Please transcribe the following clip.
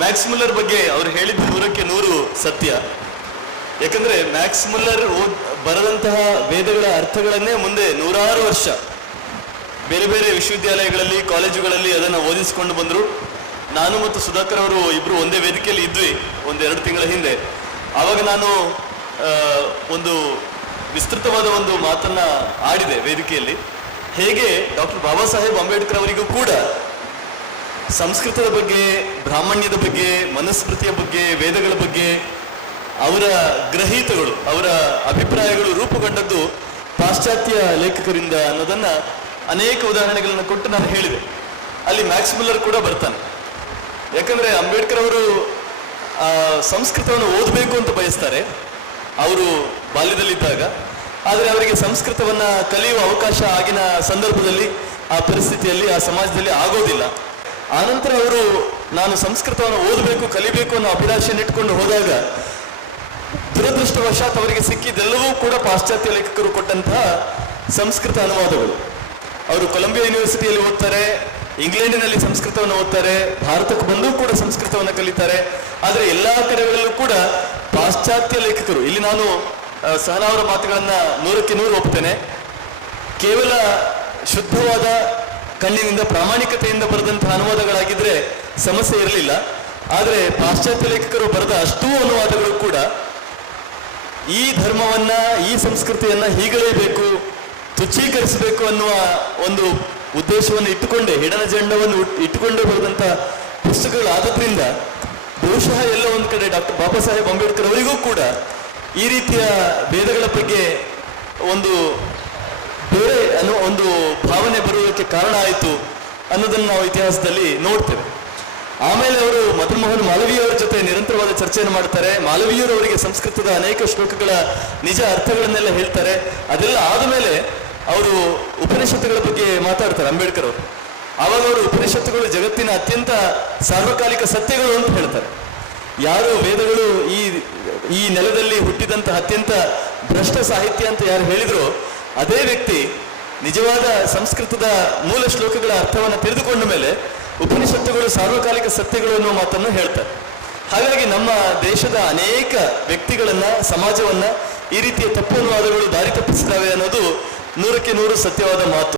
Max Muller ಬಗ್ಗೆ ಅವರು ಹೇಳಿದ್ದು 100ಕ್ಕೆ 100 ಸತ್ಯ. ಯಾಕಂದ್ರೆ ಮ್ಯಾಕ್ಸ್ ಮುಲ್ಲರ್ ಬರೆದಂತಹ ವೇದಗಳ ಅರ್ಥಗಳನ್ನೇ ಮುಂದೆ 100 ವರ್ಷ ಬೇರೆ ಬೇರೆ ವಿಶ್ವವಿದ್ಯಾಲಯಗಳಲ್ಲಿ, ಕಾಲೇಜುಗಳಲ್ಲಿ ಅದನ್ನು ಓದಿಸಿಕೊಂಡು ಬಂದರು. ನಾನು ಮತ್ತು ಸುಧಾಕರ್ ಅವರು ಇಬ್ರು ಒಂದೇ ವೇದಿಕೆಯಲ್ಲಿ ಇದ್ವಿ 1-2 ತಿಂಗಳ ಹಿಂದೆ. ಆವಾಗ ನಾನು ಒಂದು ವಿಸ್ತೃತವಾದ ಒಂದು ಮಾತನ್ನ ಆಡಿದೆ ವೇದಿಕೆಯಲ್ಲಿ. ಹೇಗೆ ಡಾಕ್ಟರ್ ಬಾಬಾ ಸಾಹೇಬ್ ಅಂಬೇಡ್ಕರ್ ಅವರಿಗೂ ಕೂಡ ಸಂಸ್ಕೃತದ ಬಗ್ಗೆ, ಬ್ರಾಹ್ಮಣ್ಯದ ಬಗ್ಗೆ, ಮನುಸ್ಮೃತಿಯ ಬಗ್ಗೆ, ವೇದಗಳ ಬಗ್ಗೆ ಅವರ ಗ್ರಹೀತಗಳು, ಅವರ ಅಭಿಪ್ರಾಯಗಳು ರೂಪುಗೊಂಡದ್ದು ಪಾಶ್ಚಾತ್ಯ ಲೇಖಕರಿಂದ ಅನ್ನೋದನ್ನ ಅನೇಕ ಉದಾಹರಣೆಗಳನ್ನು ಕೊಟ್ಟು ನಾನು ಹೇಳಿದೆ. ಅಲ್ಲಿ ಮ್ಯಾಕ್ಸ್ ಮುಲ್ಲರ್ ಕೂಡ ಬರ್ತಾನೆ. ಯಾಕಂದ್ರೆ ಅಂಬೇಡ್ಕರ್ ಅವರು ಸಂಸ್ಕೃತವನ್ನು ಓದಬೇಕು ಅಂತ ಬಯಸ್ತಾರೆ ಅವರು ಬಾಲ್ಯದಲ್ಲಿದ್ದಾಗ. ಆದರೆ ಅವರಿಗೆ ಸಂಸ್ಕೃತವನ್ನ ಕಲಿಯುವ ಅವಕಾಶ ಆಗಿನ ಸಂದರ್ಭದಲ್ಲಿ, ಆ ಪರಿಸ್ಥಿತಿಯಲ್ಲಿ, ಆ ಸಮಾಜದಲ್ಲಿ ಆಗೋದಿಲ್ಲ. ಆನಂತರ ಅವರು ನಾನು ಸಂಸ್ಕೃತವನ್ನು ಓದಬೇಕು, ಕಲಿಬೇಕು ಅನ್ನೋ ಅಭಿಲಾಷೆಯನ್ನು ಇಟ್ಕೊಂಡು ಹೋದಾಗ ದುರದೃಷ್ಟವಶಾತ್ ಅವರಿಗೆ ಸಿಕ್ಕಿದ್ದೆಲ್ಲವೂ ಕೂಡ ಪಾಶ್ಚಾತ್ಯ ಲೇಖಕರು ಕೊಟ್ಟಂತಹ ಸಂಸ್ಕೃತ ಅನುವಾದಗಳು. ಅವರು ಕೊಲಂಬಿಯಾ ಯೂನಿವರ್ಸಿಟಿಯಲ್ಲಿ ಓದ್ತಾರೆ, ಇಂಗ್ಲೆಂಡಿನಲ್ಲಿ ಸಂಸ್ಕೃತವನ್ನು ಓದ್ತಾರೆ, ಭಾರತಕ್ಕೆ ಬಂದು ಕೂಡ ಸಂಸ್ಕೃತವನ್ನು ಕಲಿತಾರೆ. ಆದರೆ ಎಲ್ಲಾ ಕಡೆಗಳಲ್ಲೂ ಕೂಡ ಪಾಶ್ಚಾತ್ಯ ಲೇಖಕರು. ಇಲ್ಲಿ ನಾನು ಸಹನಾ ಅವರ ಮಾತುಗಳನ್ನ 100ಕ್ಕೆ 100 ಒಪ್ತೇನೆ. ಕೇವಲ ಶುದ್ಧವಾದ ಕಣ್ಣಿನಿಂದ ಪ್ರಾಮಾಣಿಕತೆಯಿಂದ ಬರೆದಂತಹ ಅನುವಾದಗಳಾಗಿದ್ರೆ ಸಮಸ್ಯೆ ಇರಲಿಲ್ಲ. ಆದರೆ ಪಾಶ್ಚಾತ್ಯ ಲೇಖಕರು ಬರೆದ ಅಷ್ಟೂ ಅನುವಾದಗಳು ಕೂಡ ಈ ಧರ್ಮವನ್ನ, ಈ ಸಂಸ್ಕೃತಿಯನ್ನ ಹೀಗಲೇಬೇಕು, ತುಚ್ಛೀಕರಿಸಬೇಕು ಅನ್ನುವ ಒಂದು ಉದ್ದೇಶವನ್ನು ಇಟ್ಟುಕೊಂಡೇ, ಹಿಡನ ಜೆಂಡವನ್ನು ಇಟ್ಟುಕೊಂಡೇ ಬರೆದಂತ ಪುಸ್ತಕಗಳಾದ್ರಿಂದ ಬಹುಶಃ ಎಲ್ಲ ಒಂದು ಕಡೆ ಡಾಕ್ಟರ್ ಬಾಬಾ ಸಾಹೇಬ್ ಅಂಬೇಡ್ಕರ್ ಅವರಿಗೂ ಕೂಡ ಈ ರೀತಿಯ ವೇದಗಳ ಬಗ್ಗೆ ಒಂದು ಬೇರೆ ಒಂದು ಭಾವನೆ ಬರುವುದಕ್ಕೆ ಕಾರಣ ಆಯಿತು ಅನ್ನೋದನ್ನು ನಾವು ಇತಿಹಾಸದಲ್ಲಿ ನೋಡ್ತೇವೆ. ಆಮೇಲೆ ಅವರು ಮದನ್ ಮೋಹನ್ ಮಾಲವೀಯವರ ಜೊತೆ ನಿರಂತರವಾದ ಚರ್ಚೆಯನ್ನು ಮಾಡ್ತಾರೆ. ಮಾಲವೀಯರು ಅವರಿಗೆ ಸಂಸ್ಕೃತದ ಅನೇಕ ಶ್ಲೋಕಗಳ ನಿಜ ಅರ್ಥಗಳನ್ನೆಲ್ಲ ಹೇಳ್ತಾರೆ. ಅದೆಲ್ಲ ಆದಮೇಲೆ ಅವರು ಉಪನಿಷತ್ತುಗಳ ಬಗ್ಗೆ ಮಾತಾಡ್ತಾರೆ ಅಂಬೇಡ್ಕರ್ ಅವರು. ಆವಾಗ ಅವರು ಉಪನಿಷತ್ತುಗಳು ಜಗತ್ತಿನ ಅತ್ಯಂತ ಸಾರ್ವಕಾಲಿಕ ಸತ್ಯಗಳು ಅಂತ ಹೇಳ್ತಾರೆ. ಯಾರು ವೇದಗಳು ಈ ನೆಲದಲ್ಲಿ ಹುಟ್ಟಿದಂತಹ ಅತ್ಯಂತ ಭ್ರಷ್ಟ ಸಾಹಿತ್ಯ ಅಂತ ಯಾರು ಹೇಳಿದ್ರು, ಅದೇ ವ್ಯಕ್ತಿ ನಿಜವಾದ ಸಂಸ್ಕೃತದ ಮೂಲ ಶ್ಲೋಕಗಳ ಅರ್ಥವನ್ನು ತಿಳಿದುಕೊಂಡ ಮೇಲೆ ಉಪನಿಷತ್ತುಗಳು ಸಾರ್ವಕಾಲಿಕ ಸತ್ಯಗಳು ಅನ್ನೋ ಮಾತನ್ನು ಹೇಳ್ತಾರೆ. ಹಾಗಾಗಿ ನಮ್ಮ ದೇಶದ ಅನೇಕ ವ್ಯಕ್ತಿಗಳನ್ನ, ಸಮಾಜವನ್ನ ಈ ರೀತಿಯ ತಪ್ಪು ಅನುವಾದಗಳು ದಾರಿ ತಪ್ಪಿಸಿದ್ದಾವೆ ಅನ್ನೋದು 100ಕ್ಕೆ 100 ಸತ್ಯವಾದ ಮಾತು.